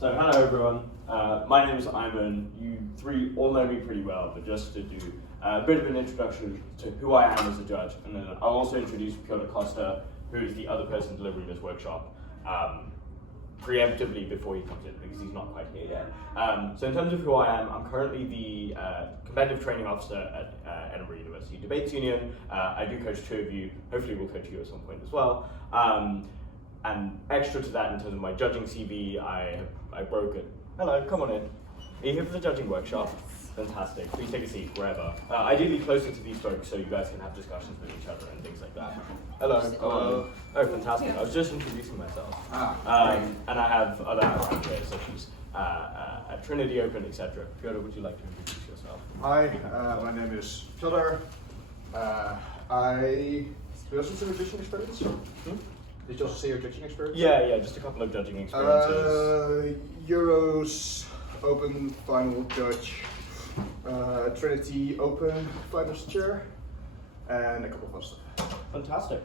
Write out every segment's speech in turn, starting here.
So hello everyone, my name is Aymaan. You three all know me pretty well, but just to do a bit of an introduction to who I am as a judge, and then I'll also introduce Pjotr Koster, who is the other person delivering this workshop, preemptively before he comes in, because he's not quite here yet. So in terms of who I am, I'm currently the competitive training officer at Edinburgh University Debates Union. I do coach two of you, hopefully we'll coach you at some point as well. And extra to that, in terms of my judging CV, I broke it. Hello, come on in. Are you here for the judging workshop? Fantastic. Please take a seat, wherever. Ideally closer to these folks so you guys can have discussions with each other and things like that. Hello. Hello. Oh, fantastic. I was just introducing myself. And I have other around here, such as at Trinity Open, etc. Pjotr, would you like to introduce yourself? Hi, my name is Pjotr. Do you also say your judging experience? Did you also say your judging experience? Yeah, just a couple of judging experiences. Euros Open final judge, Trinity Open finals chair, and a couple of other stuff. Fantastic.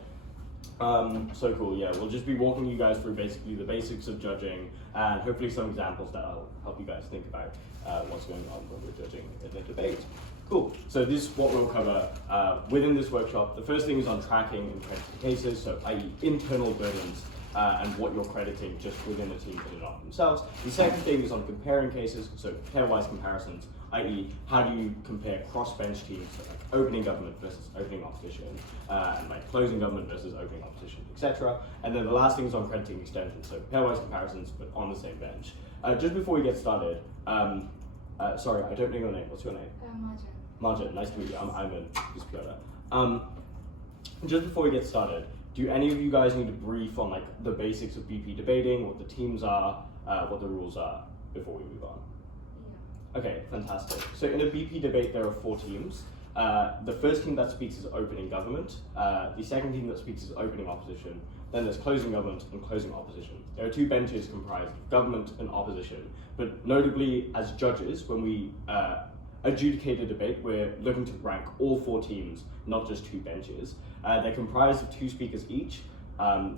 So cool, yeah, we'll just be walking you guys through basically the basics of judging and hopefully some examples that'll help you guys think about what's going on when we're judging in a debate. Cool, so this is what we'll cover within this workshop. The first thing is on tracking and crediting cases, so i.e. internal burdens and what you're crediting just within a team in and of themselves. The second thing is on comparing cases, so pairwise comparisons, i.e. how do you compare cross-bench teams, so like opening government versus opening opposition, and like closing government versus opening opposition, etc. And then the last thing is on crediting extensions, so pairwise comparisons but on the same bench. Just before we get started, sorry, I don't know your name. What's your name? Marjan, nice to meet you. I'm Aymaan. This is Pjotr. Just before we get started, do any of you guys need a brief on like the basics of BP debating, what the teams are, what the rules are, before we move on? Yeah. Okay, fantastic. So in a BP debate, there are 4 teams. The first team that speaks is opening government. The second team that speaks is opening opposition. Then there's closing government and closing opposition. There are 2 benches comprised of government and opposition. But notably, as judges, when we adjudicate a debate, we're looking to rank all 4 teams, not just 2 benches. They're comprised of 2 speakers each.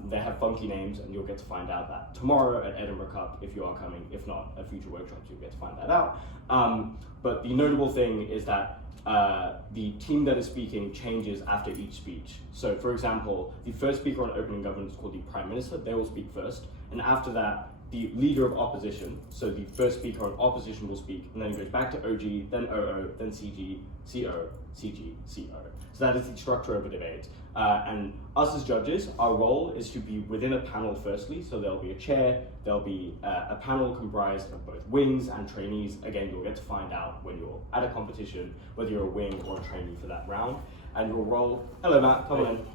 They have funky names, and you'll get to find out that tomorrow at Edinburgh Cup, if you are coming. If not, at future workshops, you'll get to find that out. But the notable thing is that the team that is speaking changes after each speech. So, for example, the first speaker on opening government is called the Prime Minister. They will speak first, and after that, the leader of opposition, so the first speaker on opposition will speak, and then it goes back to OG, then OO, then CG, CO, CG, CO. So that is the structure of a debate. And us as judges, our role is to be within a panel firstly, so there'll be a chair, there'll be a panel comprised of both wings and trainees. Again, you'll get to find out when you're at a competition, whether you're a wing or a trainee for that round. And your role, hello Matt, come on in.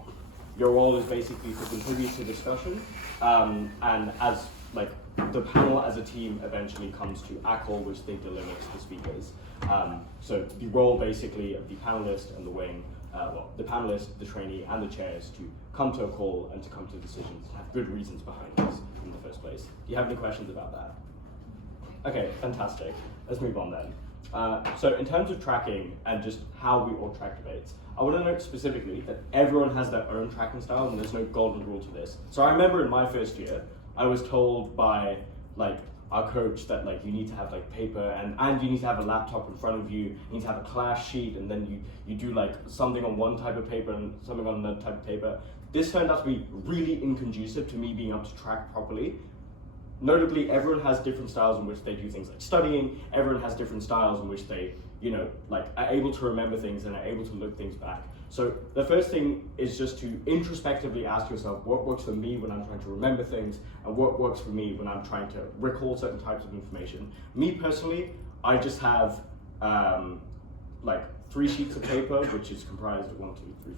Your role is basically to contribute to discussion, and as like the panel as a team eventually comes to ACL, which they deliver to the speakers. So the role basically of the panelist and the wing, the panelist, the trainee, and the chair is to come to a call and to come to decisions and have good reasons behind this in the first place. Do you have any questions about that? Okay, fantastic. Let's move on then. So in terms of tracking and just how we all track debates, I want to note specifically that everyone has their own tracking style and there's no golden rule to this. So I remember in my first year, I was told by like our coach that like you need to have like paper and you need to have a laptop in front of you, you need to have a class sheet, and then you do like something on one type of paper and something on another type of paper. This turned out to be really inconducive to me being able to track properly. Notably, everyone has different styles in which they do things like studying, everyone has different styles in which they, like are able to remember things and are able to look things back. So the first thing is just to introspectively ask yourself what works for me when I'm trying to remember things and what works for me when I'm trying to recall certain types of information. Me personally, I just have like 3 sheets of paper, which is comprised of 1, 2, 3,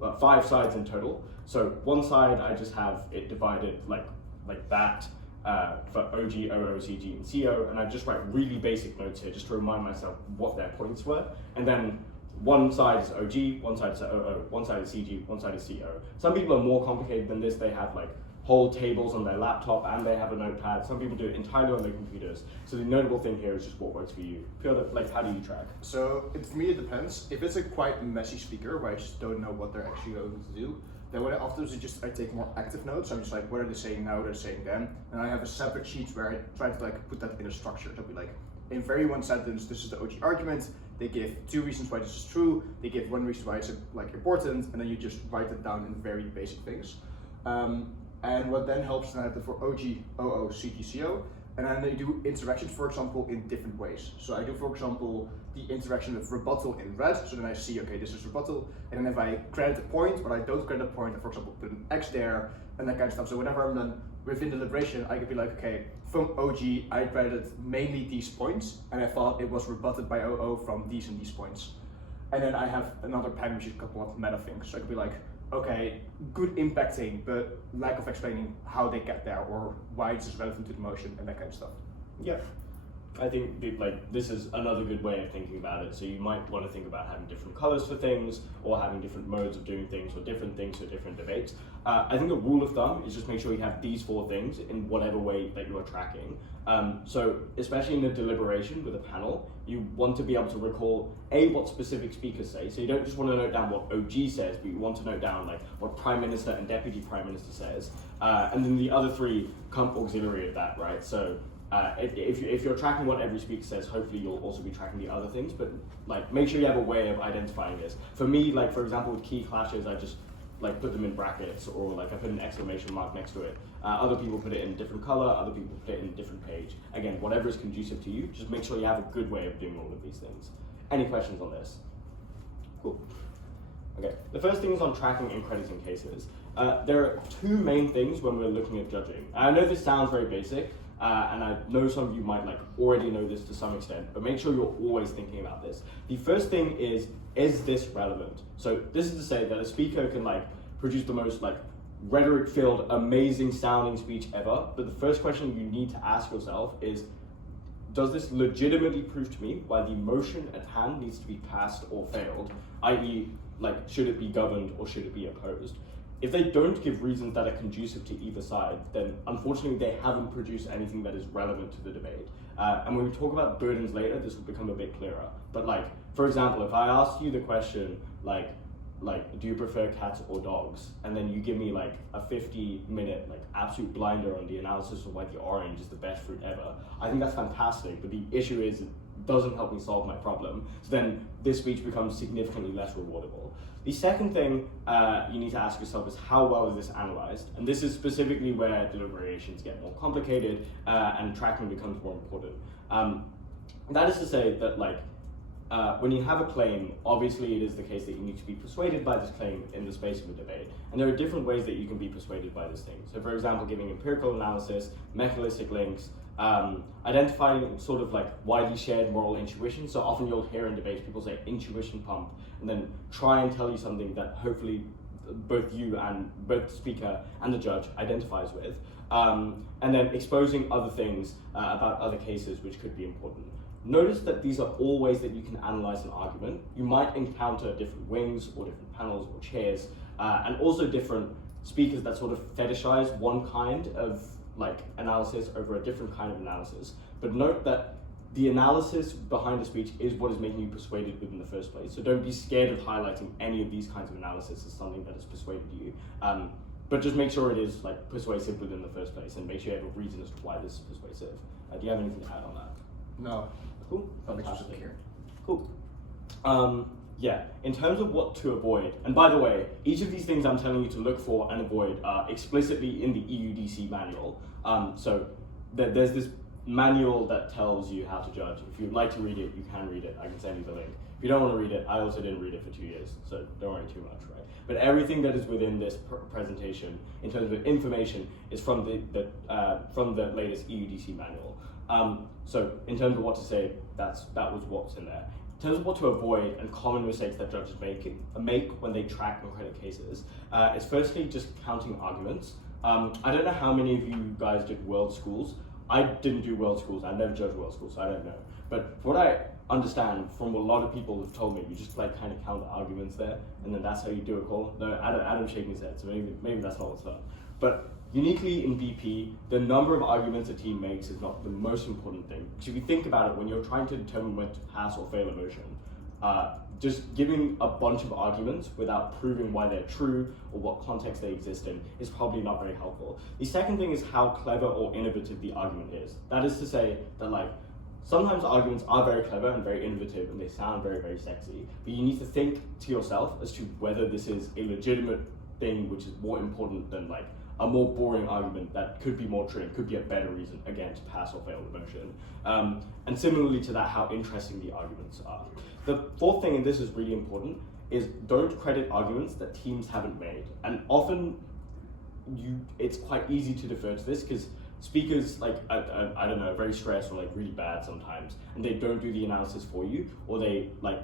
4, 5 sides in total. So one side I just have it divided like that for OG, OO, CG, and CO, and I just write really basic notes here just to remind myself what their points were. And then one side is OG, one side is OO, one side is CG, one side is CO. Some people are more complicated than this. They have like whole tables on their laptop and they have a notepad. Some people do it entirely on their computers. So the notable thing here is just what works for you. Pjotr, like how do you track? So for me it depends. If it's a quite messy speaker where I just don't know what they're actually going to do, Then what I often do is I take more active notes. I'm just like, what are they saying now, what are they saying then? And I have a separate sheet where I try to like put that in a structure. It'll be like, in very one sentence, this is the OG argument. They give 2 reasons why this is true. They give 1 reason why it's like important, and then you just write it down in very basic things. And what then helps, then I have it for OG, OO, CT, CO, and then I do interactions, for example, in different ways. So I do, for example, the interaction of rebuttal in red, so then I see, okay, this is rebuttal, and then if I credit a point, but I don't credit a point, I, for example, put an X there, and that kind of stuff. So whenever I'm done within deliberation, I could be like, okay, from OG, I credited mainly these points, and I thought it was rebutted by OO from these and these points. And then I have another pen, which is a couple of meta things. So I could be like, okay, good impacting, but lack of explaining how they get there or why this is relevant to the motion and that kind of stuff. Yeah, I think like this is another good way of thinking about it. So you might want to think about having different colors for things, or having different modes of doing things, or different things for different debates. I think a rule of thumb is just make sure you have these 4 things in whatever way that you are tracking. So especially in a deliberation with a panel, you want to be able to recall what specific speakers say. So you don't just want to note down what OG says, but you want to note down like what Prime Minister and Deputy Prime Minister says, and then the other 3 come auxiliary of that, right? So if you're tracking what every speaker says, hopefully you'll also be tracking the other things, but like make sure you have a way of identifying this. For me, like for example with key clashes, I just like put them in brackets, or like I put an exclamation mark next to it. Other people put it in a different color, other people put it in a different page. Again, whatever is conducive to you, just make sure you have a good way of doing all of these things. Any questions on this? Cool. Okay, the first thing is on tracking and crediting cases. There are 2 main things when we're looking at judging. I know this sounds very basic, and I know some of you might like already know this to some extent, but make sure you're always thinking about this. The first thing is this relevant? So this is to say that a speaker can like produce the most like rhetoric-filled, amazing sounding speech ever, but the first question you need to ask yourself is, does this legitimately prove to me why the motion at hand needs to be passed or failed, i.e. like should it be governed or should it be opposed? If they don't give reasons that are conducive to either side, then unfortunately they haven't produced anything that is relevant to the debate. And when we talk about burdens later, this will become a bit clearer. But like, for example, if I asked you the question, like, do you prefer cats or dogs? And then you give me like a 50-minute like absolute blinder on the analysis of why the orange is the best fruit ever, I think that's fantastic, but the issue is it doesn't help me solve my problem. So then this speech becomes significantly less rewardable. The second thing you need to ask yourself is how well is this analyzed? And this is specifically where deliberations get more complicated and tracking becomes more important. That is to say that like, when you have a claim, obviously it is the case that you need to be persuaded by this claim in the space of a debate. And there are different ways that you can be persuaded by this thing. So for example, giving empirical analysis, mechanistic links, identifying sort of like widely shared moral intuition. So often you'll hear in debates people say intuition pump, and then try and tell you something that hopefully both you and both the speaker and the judge identifies with. And then exposing other things about other cases which could be important. Notice that these are all ways that you can analyze an argument. You might encounter different wings or different panels or chairs, and also different speakers that sort of fetishize one kind of like analysis over a different kind of analysis. But note that the analysis behind the speech is what is making you persuaded within the first place. So don't be scared of highlighting any of these kinds of analysis as something that has persuaded you. But just make sure it is like persuasive within the first place, and make sure you have a reason as to why this is persuasive. Do you have anything to add on that? No. Cool. Fantastic. Here. Cool. Yeah, in terms of what to avoid, and by the way, each of these things I'm telling you to look for and avoid are explicitly in the EUDC manual. So there's this manual that tells you how to judge. If you'd like to read it, you can read it. I can send you the link. If you don't want to read it, I also didn't read it for 2 years, so don't worry too much, right? But everything that is within this presentation, in terms of information, is from the latest EUDC manual. So in terms of what to say, that was what's in there. In terms of what to avoid and common mistakes that judges make when they track and credit cases, is firstly just counting arguments. I don't know how many of you guys did world schools. I didn't do world schools. I never judged world schools, so I don't know. But what I understand from what a lot of people have told me, you just like kind of count the arguments there, and then that's how you do a call. No, Adam's shaking his head, so maybe that's not what's done. But uniquely in BP, the number of arguments a team makes is not the most important thing. Because if you think about it, when you're trying to determine whether to pass or fail a motion, just giving a bunch of arguments without proving why they're true or what context they exist in is probably not very helpful. The second thing is how clever or innovative the argument is. That is to say that like, sometimes arguments are very clever and very innovative and they sound very, very sexy, but you need to think to yourself as to whether this is a legitimate thing which is more important than like a more boring argument that could be more true and could be a better reason, again, to pass or fail the motion. And similarly to that, how interesting the arguments are. The fourth thing, and this is really important, is don't credit arguments that teams haven't made. And often it's quite easy to defer to this because speakers, like, I don't know, are very stressed or like really bad sometimes, and they don't do the analysis for you, or they like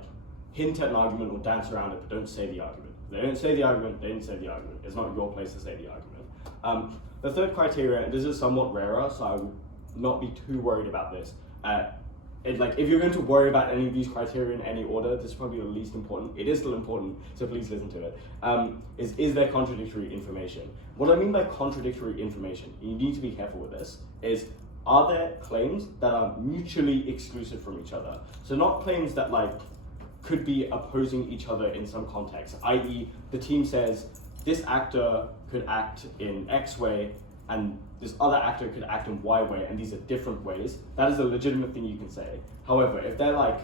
hint at an argument or dance around it but don't say the argument. If they don't say the argument, they didn't say the argument. It's not your place to say the argument. The third criteria, and this is somewhat rarer, so I would not be too worried about this. If you're going to worry about any of these criteria in any order, this is probably the least important. It is still important, so please listen to it. Is there contradictory information? What I mean by contradictory information, you need to be careful with this, is are there claims that are mutually exclusive from each other? So not claims that like could be opposing each other in some context, i.e. the team says this actor could act in X way and this other actor could act in Y way, and these are different ways. That is a legitimate thing you can say. However, if they're like,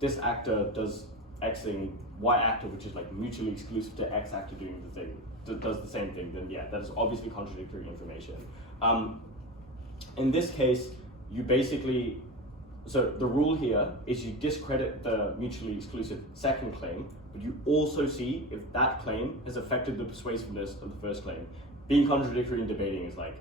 this actor does X thing, Y actor, which is like mutually exclusive to X actor doing the thing, does the same thing, then yeah, that is obviously contradictory information. In this case, you basically, so the rule here is you discredit the mutually exclusive second claim, but you also see if that claim has affected the persuasiveness of the first claim. Being contradictory in debating is like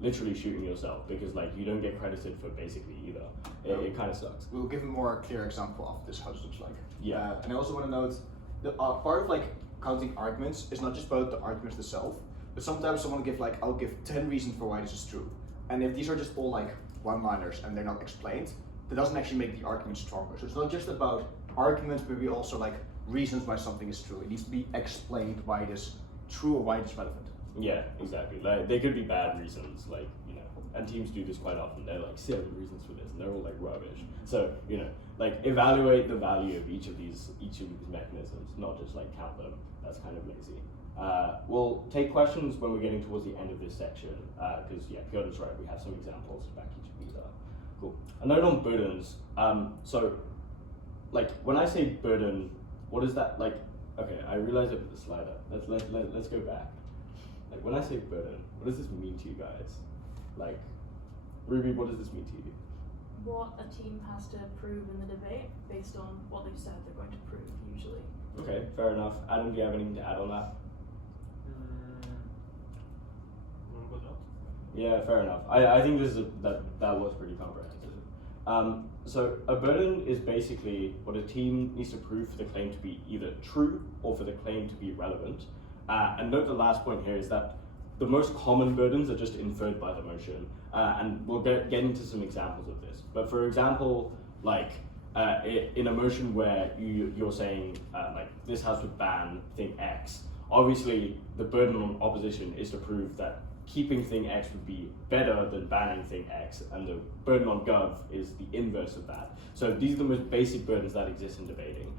literally shooting yourself because like you don't get credited for basically either. It kind of sucks. We'll give a more clear example of this, how this looks like. Yeah. And I also want to note, the part of like counting arguments is not just about the arguments themselves, but sometimes someone will give like, I'll give 10 reasons for why this is true. And if these are just all like one-liners and they're not explained, that doesn't actually make the argument stronger. So it's not just about arguments, but we also like reasons why something is true. It needs to be explained why it is true or why it is relevant. Yeah, exactly. Like they could be bad reasons, like, you know, and teams do this quite often. They're like 7 reasons for this, and they're all like rubbish. So, you know, like evaluate the value of each of these mechanisms, not just like count them. That's kind of lazy. We'll take questions when we're getting towards the end of this section, because yeah, Pjotr's right. We have some examples to back each of these up. Cool. A note on burdens. So, like when I say burden, what is that like? Okay, I realize I put the slide up. Let's go back. Like when I say burden, what does this mean to you guys? Like, Ruby, what does this mean to you? What a team has to prove in the debate based on what they've said they're going to prove, usually. Okay, fair enough. Adam, do you have anything to add on that? Yeah, fair enough. I think this is that was pretty comprehensive. So a burden is basically what a team needs to prove for the claim to be either true or for the claim to be relevant. And note the last point here is that the most common burdens are just inferred by the motion, and we'll get into some examples of this. But for example, like in a motion where you're saying like this House would ban thing X, obviously the burden on opposition is to prove that keeping thing X would be better than banning thing X, and the burden on Gov is the inverse of that. So these are the most basic burdens that exist in debating.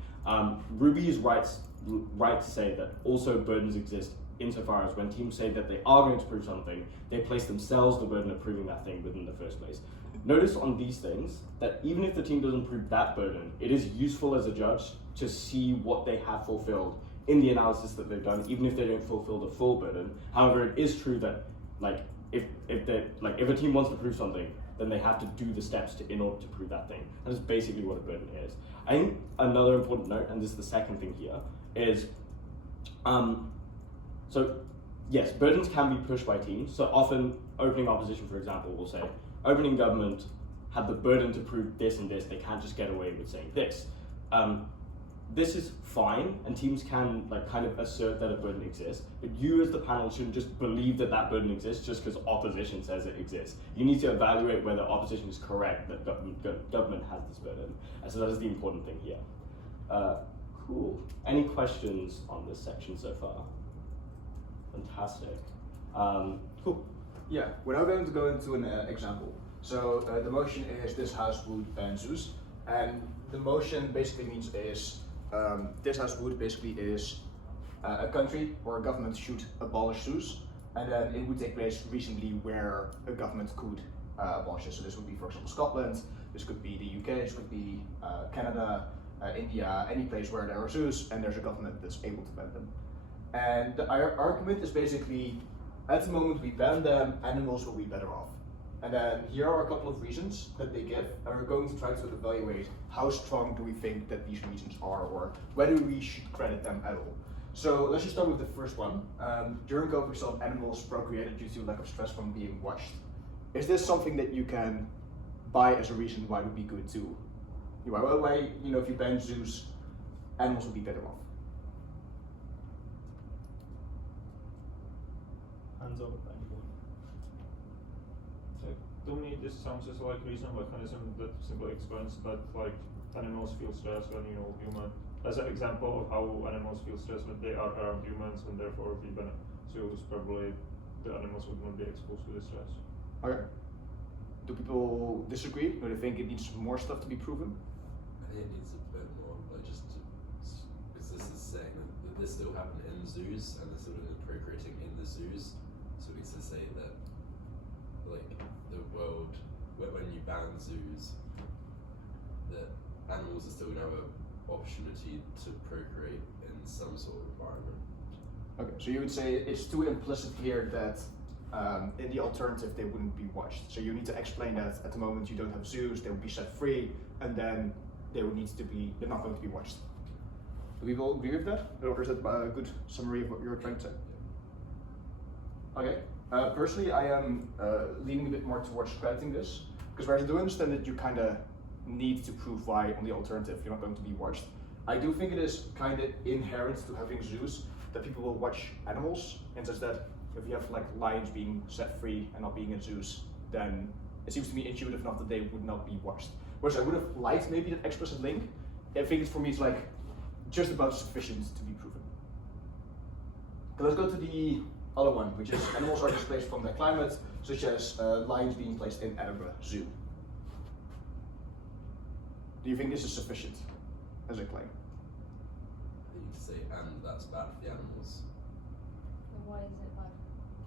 Ruby is right to say that also burdens exist insofar as when teams say that they are going to prove something, they place themselves the burden of proving that thing within the first place. Notice on these things that even if the team doesn't prove that burden, it is useful as a judge to see what they have fulfilled in the analysis that they've done, even if they don't fulfill the full burden. However, it is true that like if a team wants to prove something, then they have to do the steps in order to prove that thing. That is basically what a burden is. I think another important note, and this is the second thing here, is so yes, burdens can be pushed by teams. So often opening opposition, for example, will say opening government had the burden to prove this and this. They can't just get away with saying this. This is fine, and teams can like kind of assert that a burden exists, but you as the panel shouldn't just believe that that burden exists just because opposition says it exists. You need to evaluate whether opposition is correct that government has this burden. And so that is the important thing here. Cool. Any questions on this section so far? Fantastic. Cool. Yeah, we're now going to go into an example. So the motion is this House would ban Zeus, and the motion basically means is this as would basically is a country or a government should abolish zoos, and then it would take place recently where a government could abolish it. So this would be, for example, Scotland, this could be the UK, this could be Canada, India, any place where there are zoos and there's a government that's able to ban them. And the argument is basically, at the moment we ban them, animals will be better off. And then here are a couple of reasons that they give, and we're going to try to evaluate how strong do we think that these reasons are, or whether we should credit them at all. So let's just start with the first one. During COVID, we saw animals procreated due to lack of stress from being watched. Is this something that you can buy as a reason why it would be good to, why if you ban zoos, animals would be better off? Hands up, anyone. So to me, this sounds as like reasonable mechanism that simply explains that like animals feel stress when human. As an example of how animals feel stress when they are around humans, and therefore if we ban zoos, probably the animals would not be exposed to the stress. Okay. Do people disagree? Do they think it needs more stuff to be proven? I think it needs a bit more, but because this is saying that this still happened in zoos and they're still doing the procreating in the zoos, so it's to say that like the world, when you ban zoos, that animals are still going to have an opportunity to procreate in some sort of environment. Okay, so you would say it's too implicit here that in the alternative they wouldn't be watched. So you need to explain that at the moment you don't have zoos, they would be set free, and then they would need to be, they're not going to be watched. Do people agree with that? Or is that a good summary of what you're trying to say? Okay, personally I am leaning a bit more towards crediting this, because whereas I do understand that you kind of need to prove why on the alternative you're not going to be watched, I do think it is kind of inherent to having zoos that people will watch animals, and such that if you have like lions being set free and not being in zoos, then it seems to me intuitive enough that they would not be watched. Whereas I would have liked maybe that explicit link. I think for me it's like just about sufficient to be proven. Okay, let's go to the other one, which is animals are displaced from their climate, such as lions being placed in Edinburgh Zoo. Do you think this is sufficient as a claim? I think you say, and that's bad for the animals. Why is it bad?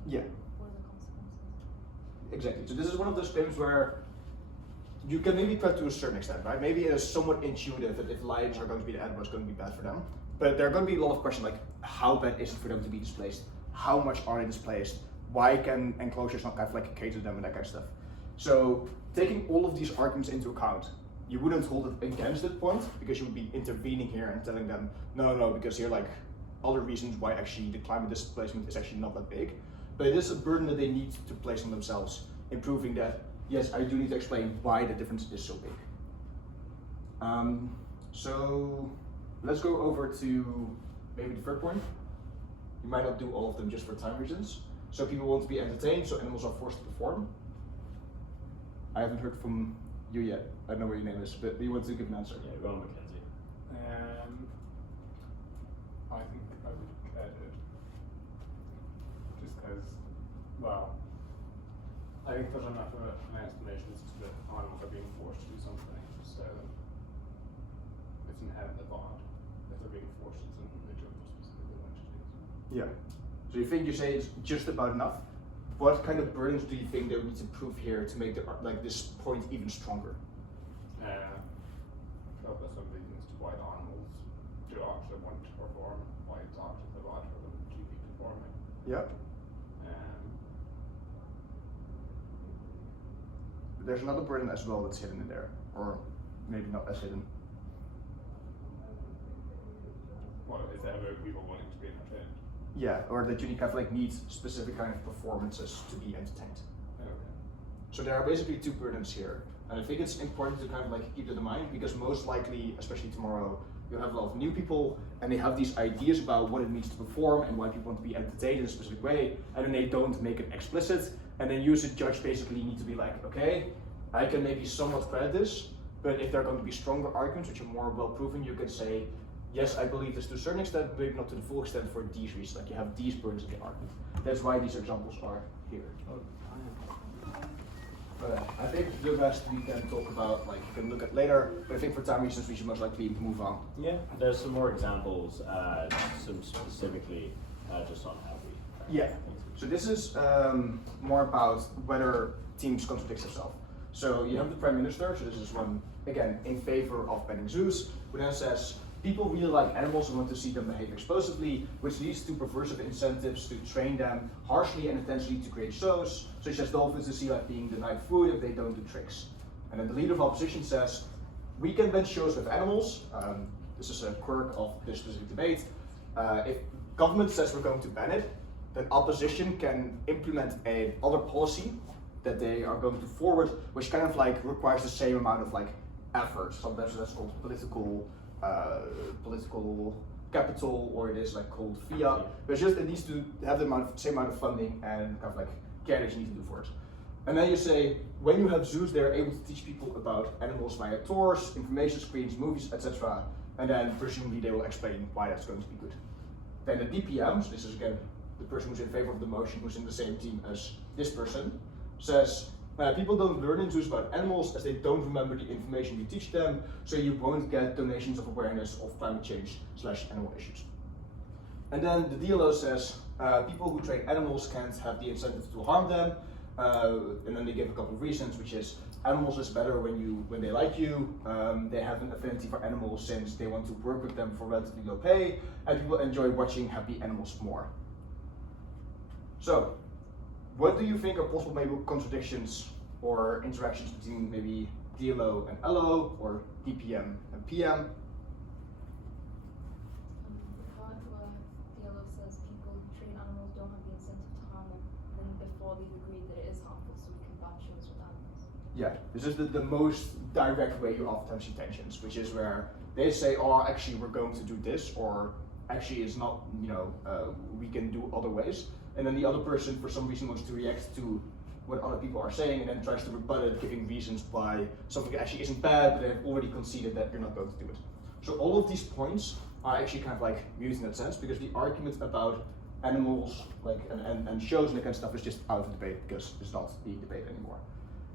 Yeah. What are the consequences? Exactly. So this is one of those claims where you can maybe put to a certain extent, right? Maybe it is somewhat intuitive that if lions are going to be the animals, it's going to be bad for them. But there are going to be a lot of questions like, how bad is it for them to be displaced? How much are they displaced? Why can enclosures not kind of like cater to them and that kind of stuff? So taking all of these arguments into account, you wouldn't hold it against that point because you would be intervening here and telling them, no, because here are like other reasons why actually the climate displacement is actually not that big. But it is a burden that they need to place on themselves in proving that, yes, I do need to explain why the difference is so big. So let's go over to maybe the third point. You might not do all of them just for time reasons. So people want to be entertained, so animals are forced to perform. I haven't heard from you yet. I don't know what your name is, but do you want to give an answer? Yeah, Ron McKenzie. I think I would credit just because, well, I think there's enough of an explanation as to that animals are being forced to do something, so it's inherently bad if they're being forced to do something they don't specifically want to do. Yeah. So you say it's just about enough? What kind of burdens do you think they would need to prove here to make this point even stronger? There's some reasons to why the animals do actually want to perform, why it's actually bad for them to be performing. Yeah. There's another burden as well that's hidden in there, or maybe not as hidden. Well, is there ever people wanting to be entertained? Yeah, or that you need specific kind of performances to be entertained. Okay. So there are basically two burdens here. And I think it's important to kind of keep that in mind, because most likely, especially tomorrow, you'll have a lot of new people and they have these ideas about what it means to perform and why people want to be entertained in a specific way, and then they don't make it explicit, and then you as a judge basically need to be like, okay, I can maybe somewhat credit this, but if there are going to be stronger arguments which are more well proven, you can say, yes, I believe this to a certain extent, maybe not to the full extent for these reasons, like you have these burdens in the argument. That's why these examples are here. I think the rest we can talk about, like you can look at later, but I think for time reasons we should most likely move on. Yeah, there's some more examples, some specifically just on how we. Yeah. So this is more about whether teams contradict themselves. So you have the Prime Minister, so this is one, again, in favor of banning zoos, who then says, people really like animals and want to see them behave explosively, which leads to perversive incentives to train them harshly and intentionally to create shows, such as dolphins to see like being denied food if they don't do tricks. And then the leader of opposition says, we can ban shows with animals. This is a quirk of this specific debate. If government says we're going to ban it, then opposition can implement another policy that they are going to forward, which kind of like requires the same amount of like effort. Sometimes that's called political capital, or it is like called fiat. But it's just it needs to have the same amount of funding and kind of like care that you need to do for it. And then you say, when you have zoos, they're able to teach people about animals via tours, information screens, movies, etc. And then presumably they will explain why that's going to be good. Then the DPM, so this is again the person who's in favor of the motion, who's in the same team as this person, says, people don't learn in zoos about animals as they don't remember the information we teach them, so you won't get donations of awareness of climate change / animal issues. And then the DLO says, people who train animals can't have the incentive to harm them, and then they give a couple of reasons, which is animals is better when they like you, they have an affinity for animals since they want to work with them for relatively low pay, and people enjoy watching happy animals more. So, what do you think are possible maybe contradictions or interactions between maybe DLO and LO, or DPM and PM? The part where DLO says people who train animals don't have the incentive to harm them, then before they've agreed that it is harmful, so we can ban shows with animals. Yeah, this is the most direct way you oftentimes see tensions, which is where they say, oh, actually we're going to do this, or actually it's not, we can do other ways. And then the other person, for some reason, wants to react to what other people are saying and then tries to rebut it, giving reasons why something actually isn't bad, but they've already conceded that you're not going to do it. So all of these points are actually kind of like mute in that sense, because the argument about animals and shows and that kind of stuff is just out of debate because it's not the debate anymore.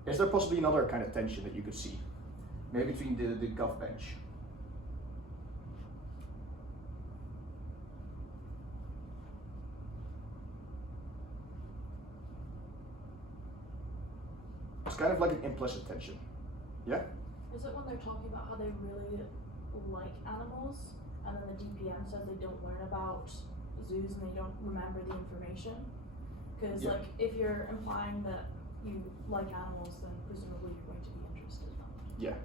Is there possibly another kind of tension that you could see? Maybe between the gov bench? It's kind of like an implicit tension. Yeah? Is it when they're talking about how they really like animals, and then the DPM says they don't learn about zoos and they don't remember the information? Because like, if you're implying that you like animals, then presumably you're going to be interested in them. Yeah.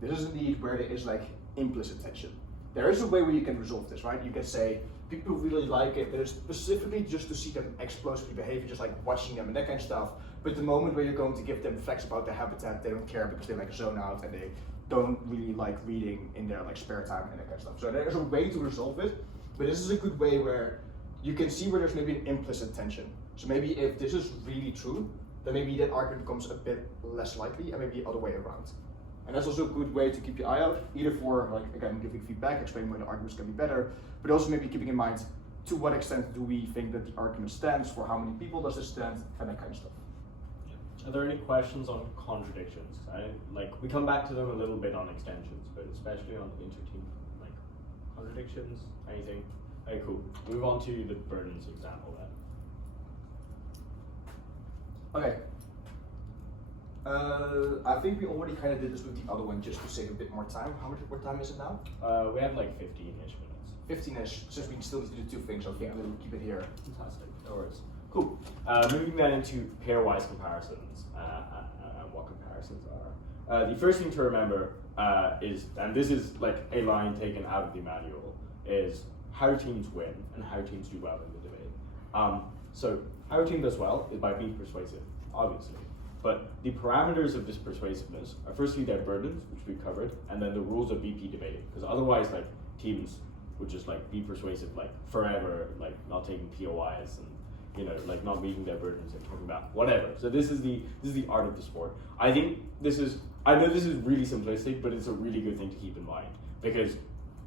This is indeed where there is like implicit tension. There is a way where you can resolve this, right? You can say, people really like it, but it's specifically just to see them explosively behave, just like watching them and that kind of stuff. But the moment where you're going to give them facts about their habitat, they don't care because they like zone out and they don't really like reading in their like spare time and that kind of stuff. So there's a way to resolve it, but this is a good way where you can see where there's maybe an implicit tension. So maybe if this is really true, then maybe that argument becomes a bit less likely, and maybe the other way around. And that's also a good way to keep your eye out, either for, like, again, giving feedback, explaining why the arguments can be better, but also maybe keeping in mind to what extent do we think that the argument stands, for how many people does it stand, and that kind of stuff. Are there any questions on contradictions? We come back to them a little bit on extensions, but especially on inter-team, like, contradictions, anything? Okay, cool. Move on to the burdens example then. Okay. I think we already kind of did this with the other one just to save a bit more time. How much more time is it now? We have like 15-ish minutes. 15-ish, since we still need to do two things, so I think we'll keep it here. Fantastic, no worries. Cool. Moving then into pairwise comparisons and what comparisons are. The first thing to remember is, and this is like a line taken out of the manual, is how teams win and how teams do well in the debate. So how a team does well is by being persuasive, obviously. But the parameters of this persuasiveness are firstly their burdens, which we've covered, and then the rules of BP debating. Because otherwise, like, teams would just like be persuasive like forever, like not taking POIs and like not meeting their burdens and talking about whatever. So this is the art of the sport. I think I know this is really simplistic, but it's a really good thing to keep in mind, because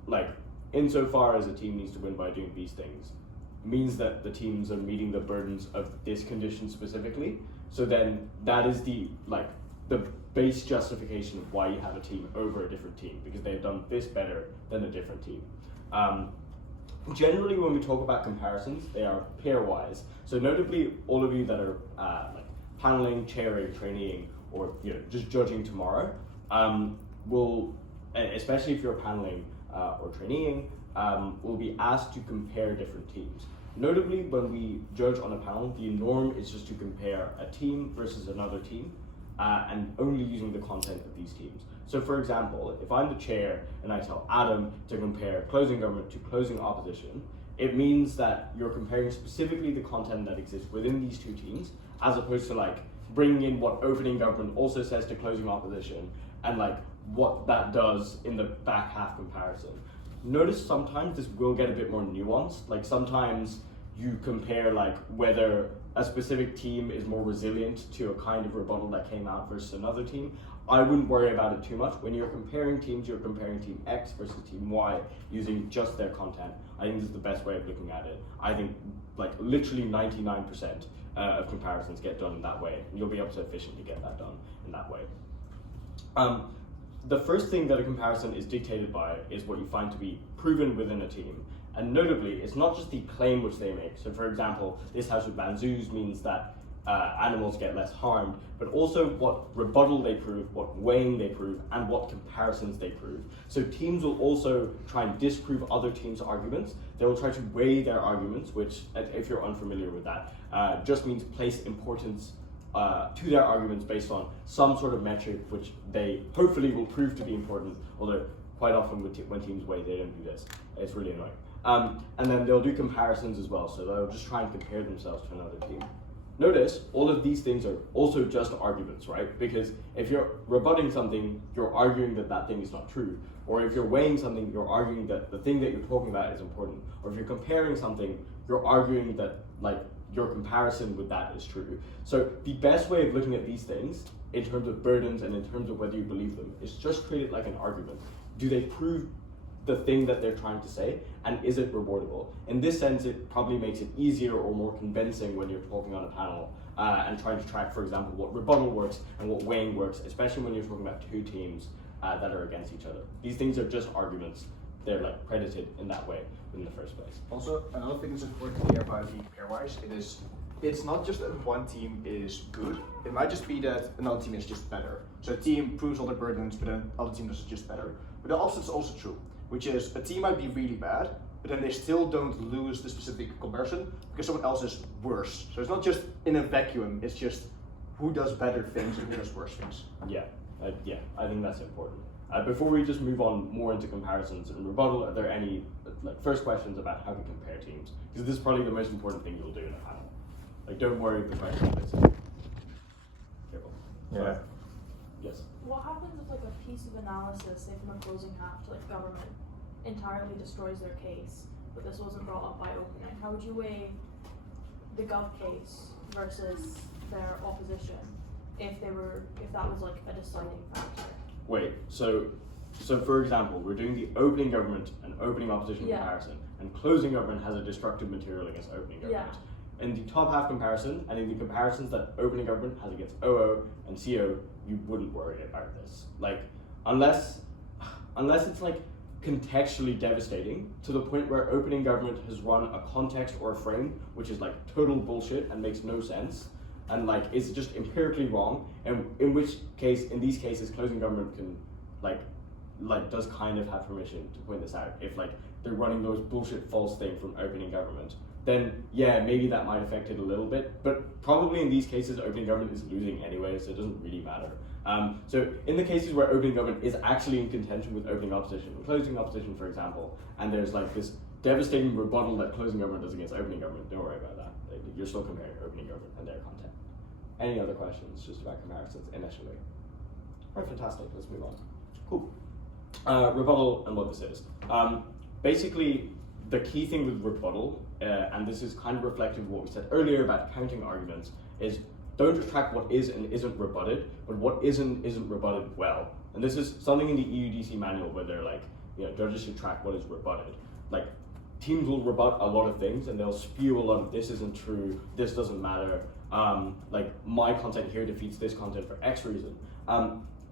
like insofar as a team needs to win by doing these things, means that the teams are meeting the burdens of this condition specifically. So then that is the base justification of why you have a team over a different team, because they've done this better than a different team. Generally, when we talk about comparisons, they are pairwise. So notably, all of you that are like paneling, chairing, traineeing, or just judging tomorrow, will, especially if you're paneling or traineeing, will be asked to compare different teams. Notably, when we judge on a panel, the norm is just to compare a team versus another team, and only using the content of these teams. So for example, if I'm the chair and I tell Adam to compare closing government to closing opposition, it means that you're comparing specifically the content that exists within these two teams, as opposed to like bringing in what opening government also says to closing opposition, and like what that does in the back half comparison. Notice sometimes this will get a bit more nuanced. Like sometimes you compare like whether a specific team is more resilient to a kind of rebuttal that came out versus another team. I wouldn't worry about it too much. When you're comparing teams, you're comparing team X versus team Y using just their content. I think this is the best way of looking at it. I think like literally 99% of comparisons get done in that way. You'll be able to efficiently get that done in that way. The first thing that a comparison is dictated by is what you find to be proven within a team. And notably, it's not just the claim which they make. So for example, this house with ban zoos means that animals get less harmed, but also what rebuttal they prove, what weighing they prove, and what comparisons they prove. So teams will also try and disprove other teams' arguments. They will try to weigh their arguments, which, if you're unfamiliar with that, just means place importance to their arguments based on some sort of metric which they hopefully will prove to be important, although quite often when teams weigh, they don't do this. It's really annoying. And then they'll do comparisons as well, so they'll just try and compare themselves to another team. Notice, all of these things are also just arguments, right? Because if you're rebutting something, you're arguing that that thing is not true. Or if you're weighing something, you're arguing that the thing that you're talking about is important. Or if you're comparing something, you're arguing that like your comparison with that is true. So the best way of looking at these things, in terms of burdens and in terms of whether you believe them, is just treat it like an argument. Do they prove the thing that they're trying to say, and is it rewardable? In this sense, it probably makes it easier or more convincing when you're talking on a panel and trying to track, for example, what rebuttal works and what weighing works, especially when you're talking about two teams that are against each other. These things are just arguments. They're like credited in that way in the first place. Also, another thing that's important here about the pairwise, it's not just that one team is good. It might just be that another team is just better. So a team proves all the burdens, but then another team does it just better. But the opposite is also true, which is a team might be really bad, but then they still don't lose the specific comparison because someone else is worse. So it's not just in a vacuum, it's just who does better things and who does worse things. Yeah, I think that's important. Before we just move on more into comparisons and rebuttal, are there any first questions about how to compare teams? Because this is probably the most important thing you'll do in a panel. Like, don't worry if the question is careful. Yeah. Yes. What happens if like a piece of analysis, say from a closing half to like government, entirely destroys their case, but this wasn't brought up by opening? How would you weigh the gov case versus their opposition if that was like a deciding factor? Wait, so for example, we're doing the opening government and opening opposition comparison, and closing government has a destructive material against opening government. In the top half comparison, and in the comparisons that opening government has against OO and CO, you wouldn't worry about this. Like, unless it's like contextually devastating to the point where opening government has run a context or a frame which is like total bullshit and makes no sense, and like is just empirically wrong, and in which case, in these cases, closing government can like does kind of have permission to point this out. If like they're running those bullshit false thing from opening government, then yeah, maybe that might affect it a little bit, but probably in these cases, opening government is losing anyway, so it doesn't really matter. So in the cases where opening government is actually in contention with opening opposition, or closing opposition, for example, and there's like this devastating rebuttal that closing government does against opening government, don't worry about that. Like, you're still comparing opening government and their content. Any other questions just about comparisons initially? All right, fantastic, let's move on. Cool. Rebuttal and what this is. Basically, the key thing with rebuttal, and this is kind of reflective of what we said earlier about counting arguments, is don't just track what is and isn't rebutted, but what isn't rebutted well. And this is something in the EUDC manual where they're like, judges should track what is rebutted. Like, teams will rebut a lot of things and they'll spew a lot of this isn't true, this doesn't matter, like my content here defeats this content for X reason.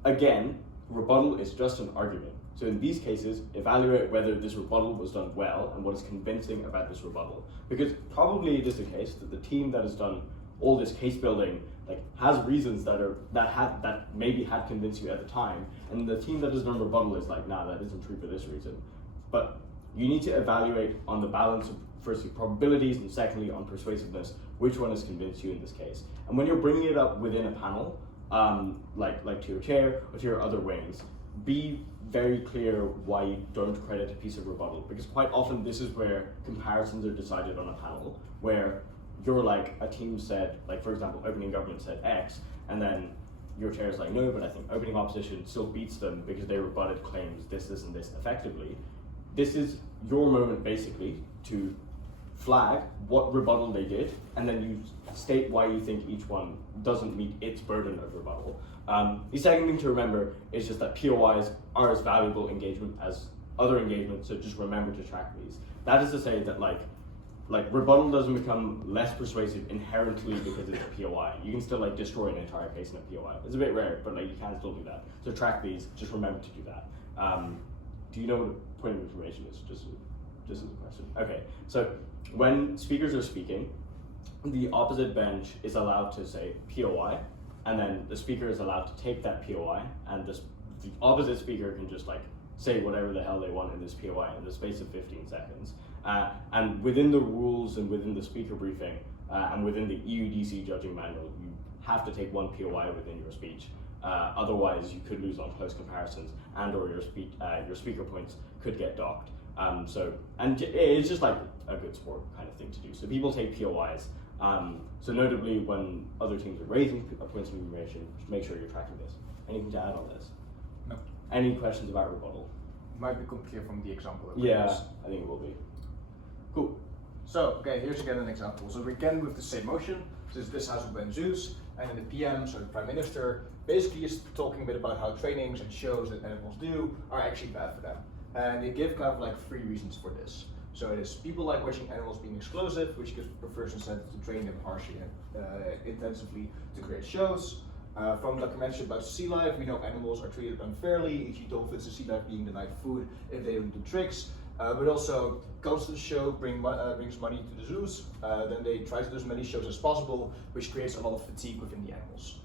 Again, rebuttal is just an argument. So in these cases, evaluate whether this rebuttal was done well and what is convincing about this rebuttal. Because probably it is the case that the team that has done all this case building like has reasons that maybe had convinced you at the time, and the team that has done rebuttal is like, nah, that isn't true for this reason. But you need to evaluate on the balance of firstly probabilities and secondly on persuasiveness, which one has convinced you in this case. And when you're bringing it up within a panel, like to your chair or to your other wings, be very clear why you don't credit a piece of rebuttal, because quite often this is where comparisons are decided on a panel, where you're like, a team said, like for example, opening government said X, and then your chair is like, no, but I think opening opposition still beats them because they rebutted claims this, and this effectively. This is your moment basically to flag what rebuttal they did, and then you state why you think each one doesn't meet its burden of rebuttal. The second thing to remember is just that POIs are as valuable engagement as other engagements, so just remember to track these. That is to say that like rebuttal doesn't become less persuasive inherently because it's a POI. You can still like destroy an entire case in a POI. It's a bit rare, but like you can still do that. So track these, just remember to do that. Do you know what a point of information is? Just as a question. Okay, so when speakers are speaking, the opposite bench is allowed to say POI, and then the speaker is allowed to take that POI, and the opposite speaker can just like say whatever the hell they want in this POI in the space of 15 seconds. And within the rules and within the speaker briefing and within the EUDC judging manual, you have to take one POI within your speech. Otherwise, you could lose on close comparisons, and/or your speaker points could get docked. It's just like a good sport kind of thing to do. So people take POIs. So notably, when other teams are raising points of information, just make sure you're tracking this. Anything to add on this? No. Any questions about rebuttal? Might become clear from the example. That we Yeah, use. I think it will be. Cool. So, okay, here's again an example. So again with the same motion, this has been Zeus, and then the PM, so the Prime Minister, basically is talking a bit about how trainings and shows that animals do are actually bad for them. And they give kind of like 3 reasons for this. So it is people like watching animals being explosive, which gives prefers incentive to train them harshly and intensively to create shows. From documentary about sea life, we know animals are treated unfairly, e.g. dolphins and sea life being denied food if they don't do tricks. But also, constant show brings money to the zoos, then they try to do as many shows as possible, which creates a lot of fatigue within the animals.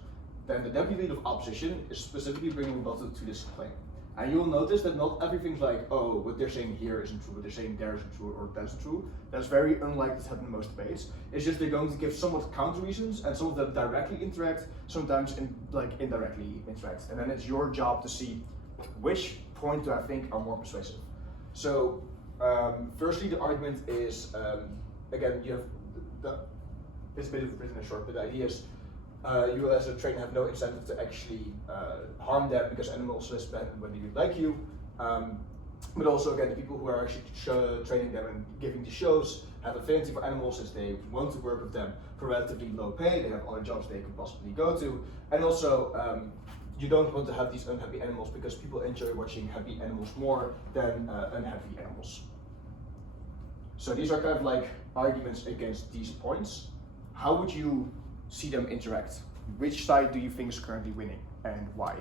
Then the deputy leader of opposition is specifically bringing rebuttal to this claim. And you'll notice that not everything's like, oh, what they're saying here isn't true, what they're saying there isn't true, or that's true. That's very unlikely to happen in most debates. It's just they're going to give somewhat counter reasons, and some of them directly interact, sometimes indirectly interact. And then it's your job to see which point do I think are more persuasive. So, firstly, the argument is, again, you have, it's a bit written in short, but the idea is, you as a trainer have no incentive to actually harm them because animals respect whether you like you. But also, again, the people who are actually training them and giving the shows have affinity for animals since they want to work with them for relatively low pay. They have other jobs they could possibly go to. And also, you don't want to have these unhappy animals because people enjoy watching happy animals more than unhappy animals. So these are kind of like arguments against these points. How would you see them interact? Which side do you think is currently winning and why?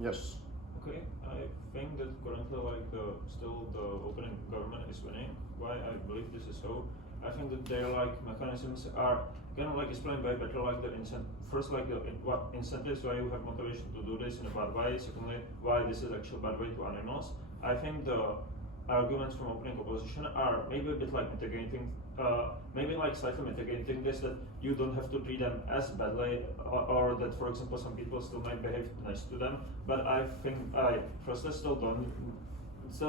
Yes. Okay, I think that currently still the opening government is winning. Why I believe this is so? I think that their mechanisms are kind of explained by better the first what incentives, why you have motivation to do this in a bad way. Secondly, why this is actually a bad way to animals. I think the arguments from opening opposition are maybe a bit mitigating, maybe slightly mitigating this, that you don't have to treat them as badly, or that, for example, some people still might behave nice to them. But I think firstly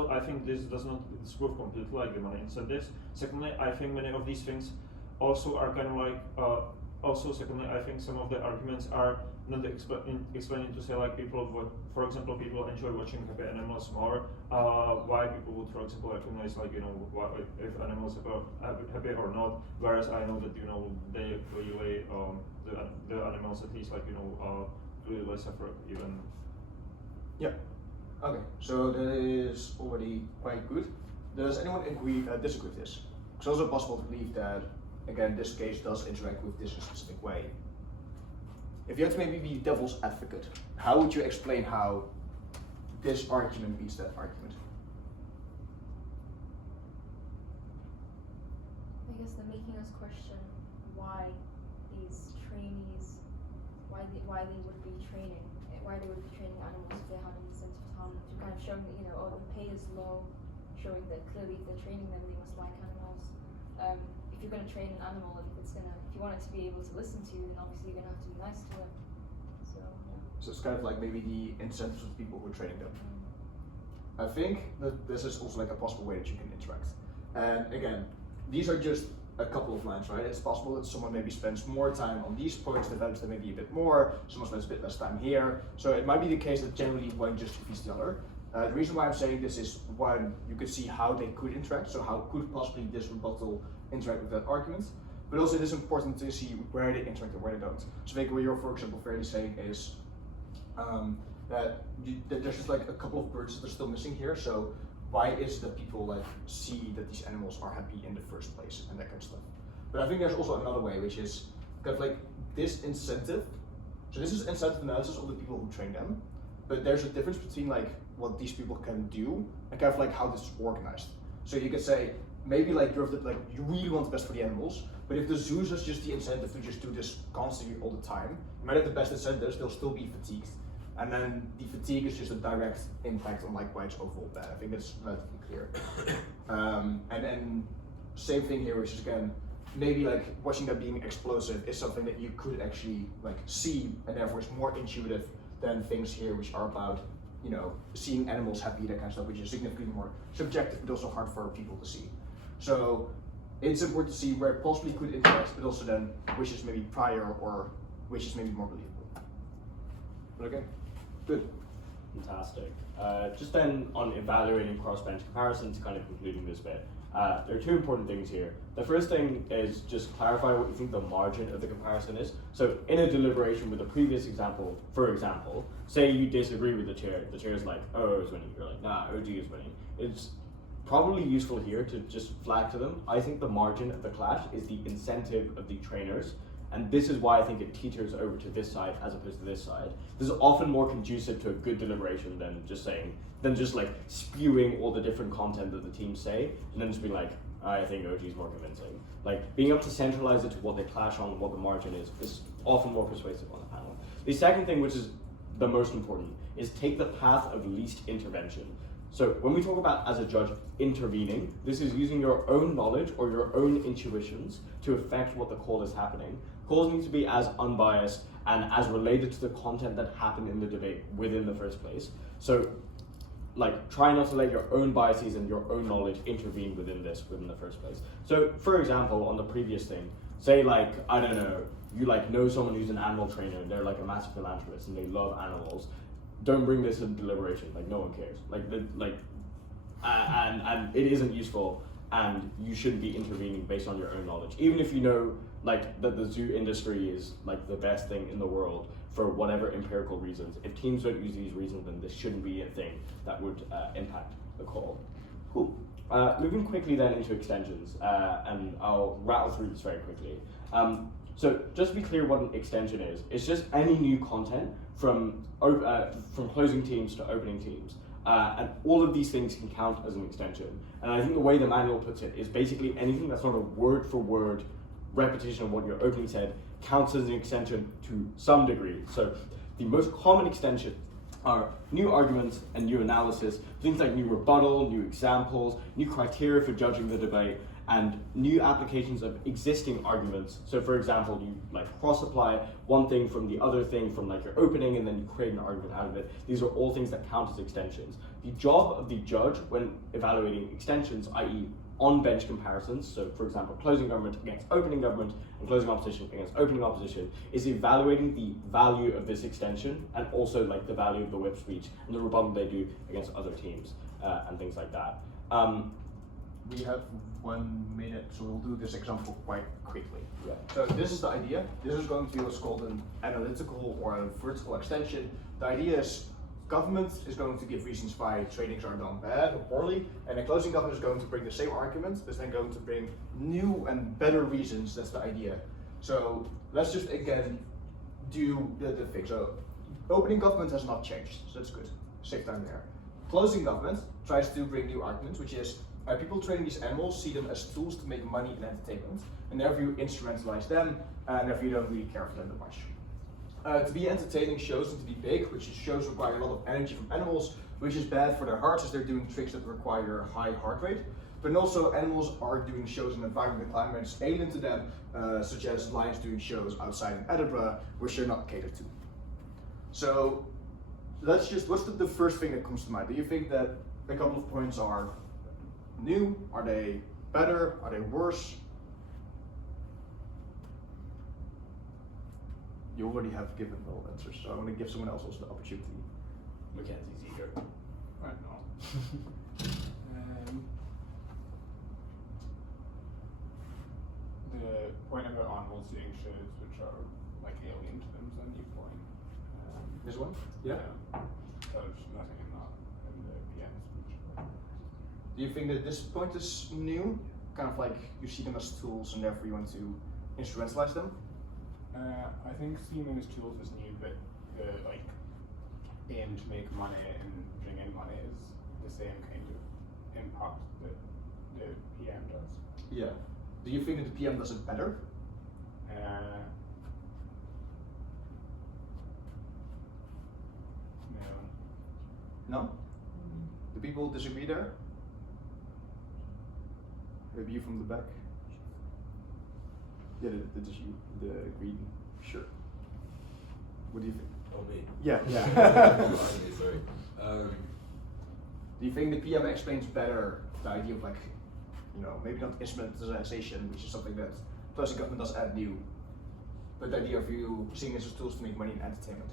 I think this does not disprove completely the money incentives. Secondly, I think many of these things also are kind of secondly, I think some of the arguments are not explaining to say people, for example, people enjoy watching happy animals more. Why people would, for example, recognize if animals are happy or not. Whereas I know that they really the animals at least really suffer even. Yeah. Okay, so that is already quite good. Does anyone disagree with this? It's also possible to believe that, again, this case does interact with this in a specific way. If you had to maybe be devil's advocate, how would you explain how this argument beats that argument? I guess they're making us question why these trainees, why they would be training animals if they had an incentive to harm them. To kind of showing that, you know, oh, the pay is low, showing that clearly if they're training them, they must like animals. If you're going to train an animal, if you want it to be able to listen to you, then obviously you're going to have to be nice to it. So yeah. So it's kind of like maybe the incentives of the people who are training them. I think that this is also like a possible way that you can interact. And again, these are just a couple of lines, right? It's possible that someone maybe spends more time on these points, develops them maybe a bit more, someone spends a bit less time here. So it might be the case that generally one just defeats the other. The reason why I'm saying this is, one, you could see how they could interact, so how could possibly this rebuttal interact with that argument, but also it is important to see where they interact and where they don't. So I think what you're, for example, fairly saying is that there's just like a couple of birds that are still missing here, so why is it that people like see that these animals are happy in the first place and that kind of stuff. But I think there's also another way, which is kind of like this incentive. So this is incentive analysis of the people who train them, but there's a difference between like what these people can do and kind of like how this is organized. So you could say maybe like you really want the best for the animals, but if the zoos has just the incentive to just do this constantly all the time, you might have the best incentives, they'll still be fatigued. And then the fatigue is just a direct impact on like why it's overall bad. I think that's relatively clear. And then same thing here, which is again, maybe like watching that being explosive is something that you could actually like see, and therefore is more intuitive than things here which are about, you know, seeing animals happy, that kind of stuff, which is significantly more subjective, but also hard for people to see. So it's important to see where it possibly could interact, but also then which is maybe prior or which is maybe more believable. Okay, good. Fantastic. Just then on evaluating cross-bench comparisons, kind of concluding this bit, there are two important things here. The first thing is just clarify what you think the margin of the comparison is. So in a deliberation with the previous example, for example, say you disagree with the chair is like, oh, is winning, you're like, nah, OG is winning. It's probably useful here to just flag to them, I think the margin of the clash is the incentive of the trainers, and this is why I think it teeters over to this side as opposed to this side. This is often more conducive to a good deliberation than just like spewing all the different content that the teams say, and then just being like, I think OG is more convincing. Like being able to centralize it to what they clash on and what the margin is often more persuasive on the panel. The second thing, which is the most important, is take the path of least intervention. So when we talk about, as a judge, intervening, this is using your own knowledge or your own intuitions to affect what the call is happening. Calls need to be as unbiased and as related to the content that happened in the debate within the first place. So like, try not to let your own biases and your own knowledge intervene within the first place. So for example, on the previous thing, say like, I don't know, you like know someone who's an animal trainer, and they're like a massive philanthropist and they love animals. Don't bring this into deliberation, like no one cares. And it isn't useful, and you shouldn't be intervening based on your own knowledge. Even if you know like that the zoo industry is like the best thing in the world for whatever empirical reasons. If teams don't use these reasons, then this shouldn't be a thing that would impact the call. Cool. Moving quickly then into extensions, and I'll rattle through this very quickly. So just to be clear what an extension is, it's just any new content from closing teams to opening teams. And all of these things can count as an extension. And I think the way the manual puts it is basically anything that's not a word for word repetition of what your opening said counts as an extension to some degree. So the most common extensions are new arguments and new analysis, things like new rebuttal, new examples, new criteria for judging the debate, and new applications of existing arguments. So for example, you like cross-apply one thing from the other thing from like your opening, and then you create an argument out of it. These are all things that count as extensions. The job of the judge when evaluating extensions, i.e. on-bench comparisons, so for example, closing government against opening government and closing opposition against opening opposition, is evaluating the value of this extension and also like the value of the whip speech and the rebuttal they do against other teams and things like that. We have 1 minute, so we'll do this example quite quickly. Yeah. So this is the idea. This is going to be what's called an analytical or a vertical extension. The idea is government is going to give reasons why trainings are done bad or poorly, and a closing government is going to bring the same argument, but then going to bring new and better reasons. That's the idea. So let's just again do the thing. So opening government has not changed, so that's good. Save time there. Closing government tries to bring new arguments, which is people training these animals see them as tools to make money and entertainment, and therefore you instrumentalize them, and therefore you don't really care for them that much. To be entertaining shows need to be big, which is shows require a lot of energy from animals, which is bad for their hearts as they're doing tricks that require high heart rate. But also animals are doing shows in an environment the climate is alien to them, such as lions doing shows outside in Edinburgh, which they're not catered to. So let's just, what's the first thing that comes to mind? Do you think that a couple of points are new? Are they better? Are they worse? You already have given no answers, so I want to give someone else also the opportunity. Mackenzie's eager. Right now. The point about animals doing shows which are like alien to them is a new point. This one? There's nothing in that in the PM speech. Do you think that this point is new? Kind of like you see them as tools and therefore you want to instrumentalize them? I think seeing them as tools is new, but the like aim to make money and bring in money is the same kind of impact that the PM does. Yeah. Do you think that the PM does it better? No. No? Do people disagree there? Maybe you from the back? Yeah, that is you, the green shirt. What do you think? Oh, me. Yeah. Okay, sorry. Do you think the PM explains better the idea of like, you know, maybe not instrumentalization, which is something that closing government does add new, but the idea of you seeing this as tools to make money and entertainment?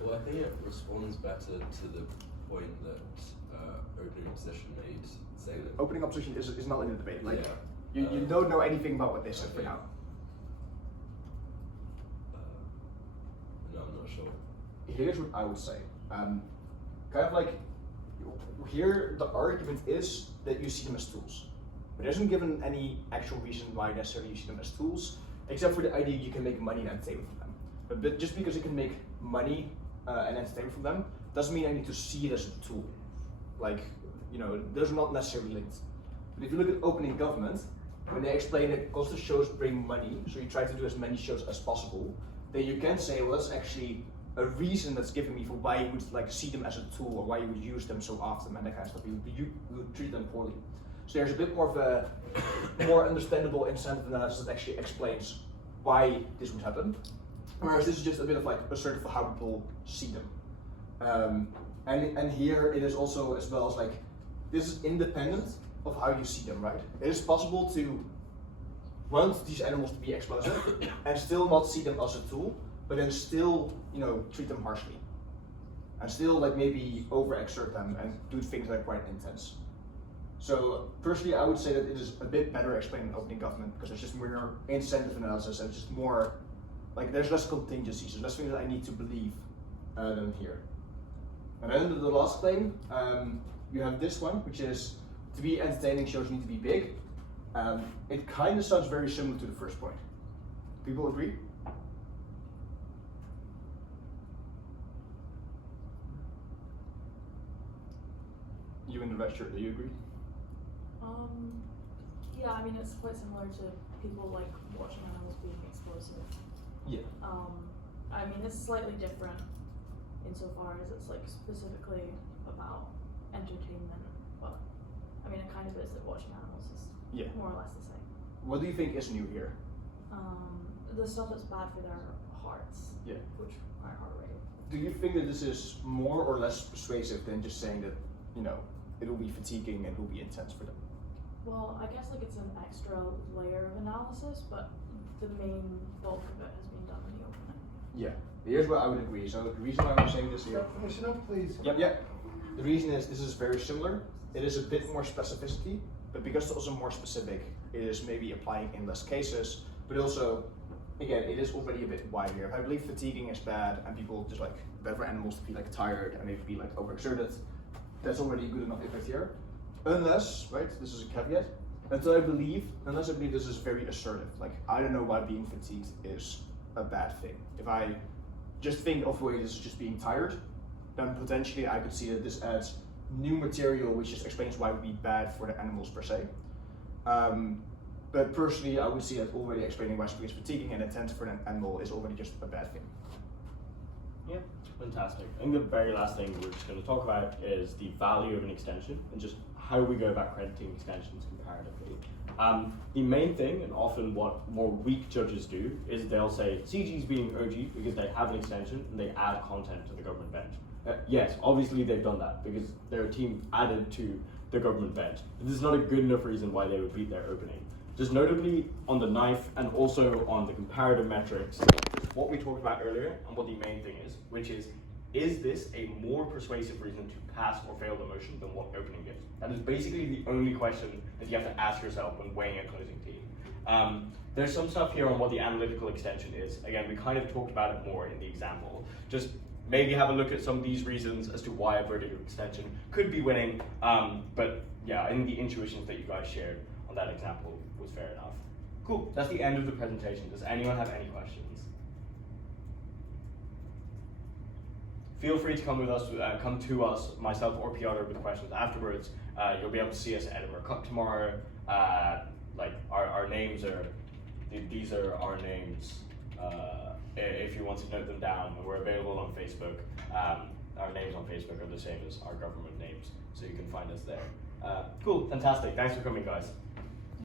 Well, I think it responds better to the point that opening opposition made, saying that Opening opposition is not in the debate. Like, yeah. you don't know anything about what they said for Okay. now. No, I'm not sure. Here's what I would say. Kind of like, here the argument is that you see them as tools. But it isn't given any actual reason why necessarily you see them as tools, except for the idea you can make money and entertainment from them. But just because you can make money and entertainment from them, doesn't mean I need to see it as a tool. Like, you know, those are not necessarily linked. But if you look at opening government, when they explain that Koster shows bring money, so you try to do as many shows as possible, then you can say, well, that's actually a reason that's given me for why you would like see them as a tool or why you would use them so often and that kind of stuff. You would treat them poorly. So there's a bit more of a more understandable incentive analysis that actually explains why this would happen. Whereas this is just a bit of like a sort of how people see them. And here it is also as well as like, this is independent of how you see them, right? It is possible to want these animals to be explosive and still not see them as a tool, but then still, you know, treat them harshly. And still like maybe overexert them and do things that are quite intense. So personally, I would say that it is a bit better explained in opening government because there's just more incentive analysis and just more, like there's less contingencies, there's less things that I need to believe than here. And then the last claim, you have this one, which is to be entertaining, shows need to be big. It kind of sounds very similar to the first point. People agree? You in the red shirt, do you agree? Yeah, I mean, it's quite similar to people like watching animals being explosive. Yeah. I mean, it's slightly different insofar as it's like specifically about entertainment, but I mean, it kind of is that watching animals is more or less the same. What do you think is new here? The stuff that's bad for their hearts, Yeah. which require heart rate. Do you think that this is more or less persuasive than just saying that, you know, it will be fatiguing and it will be intense for them? Well, I guess like it's an extra layer of analysis, but the main bulk of it has been done in the opening. Yeah. Here's what I would agree. So the reason why I'm saying this here. Listen up, please. Yep. The reason is this is very similar. It is a bit more specificity, but because it's also more specific, it is maybe applying in less cases, but also again, it is already a bit wider. If I believe fatiguing is bad and people just like bad for animals to be like tired and maybe be like overexerted, that's already a good enough effect here. Unless, right, this is a caveat, unless I believe this is very assertive. Like, I don't know why being fatigued is a bad thing. If I just think of the way this is just being tired, then potentially I could see that this adds new material which just explains why it would be bad for the animals per se. But personally, I would see that already explaining why something is fatiguing and intense for an animal is already just a bad thing. Yeah, fantastic. I think the very last thing we're just going to talk about is the value of an extension and just how we go about crediting extensions comparatively. The main thing, and often what more weak judges do, is they'll say CG is being OG because they have an extension and they add content to the government bench. Yes, obviously they've done that because their team added to the government bench. But this is not a good enough reason why they would beat their opening. Just notably on the knife and also on the comparative metrics, what we talked about earlier and what the main thing is, which is this a more persuasive reason to pass or fail the motion than what opening gives? That is basically the only question that you have to ask yourself when weighing a closing team. There's some stuff here on what the analytical extension is. Again, we kind of talked about it more in the example. Just maybe have a look at some of these reasons as to why a vertical extension could be winning. But yeah, I think the intuitions that you guys shared on that example was fair enough. Cool, that's the end of the presentation. Does anyone have any questions? Feel free to come to us, myself or Pjotr, with questions afterwards. You'll be able to see us at Edinburgh Cup tomorrow. Like our names are, these are our names. If you want to note them down, and we're available on Facebook. Our names on Facebook are the same as our government names, so you can find us there. Cool, fantastic. Thanks for coming, guys.